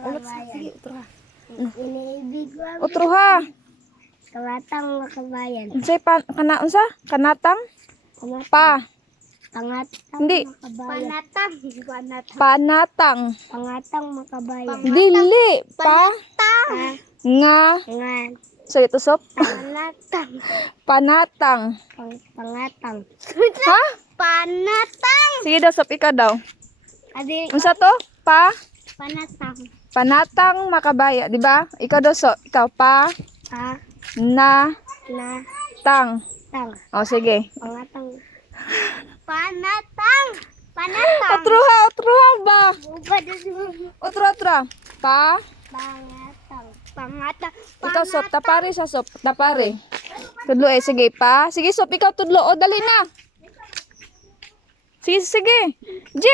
Sige, utro ha. Iniibig ko ang Utro ha. kabatang makabayan. Unsay unsa? Kanatang? Pa. Pangatang Hindi. makabayan. Panatang. Pangatang makabayan. Dili. Pa. Nga. Nga. So ito sop. Panatang. Panatang. Pangatang. Ha? Panatang. Sige daw, sop ikaw daw. Adi. Unsa to? Pa. Panatang. Panatang makabaya, di ba? Ikaw daw, so ikaw pa. Na. Na. Tang. Tang. O sige. Pangatang. Panatang. Panatang. Utro ha ba? Bubad na si mama. Utro. Pa. Pangatang. Pangatang. Ikaw sop, tapare sa sop, tapare. Tudlo sige pa. Sige sop, ikaw tudlo. O dali na. Sige. J.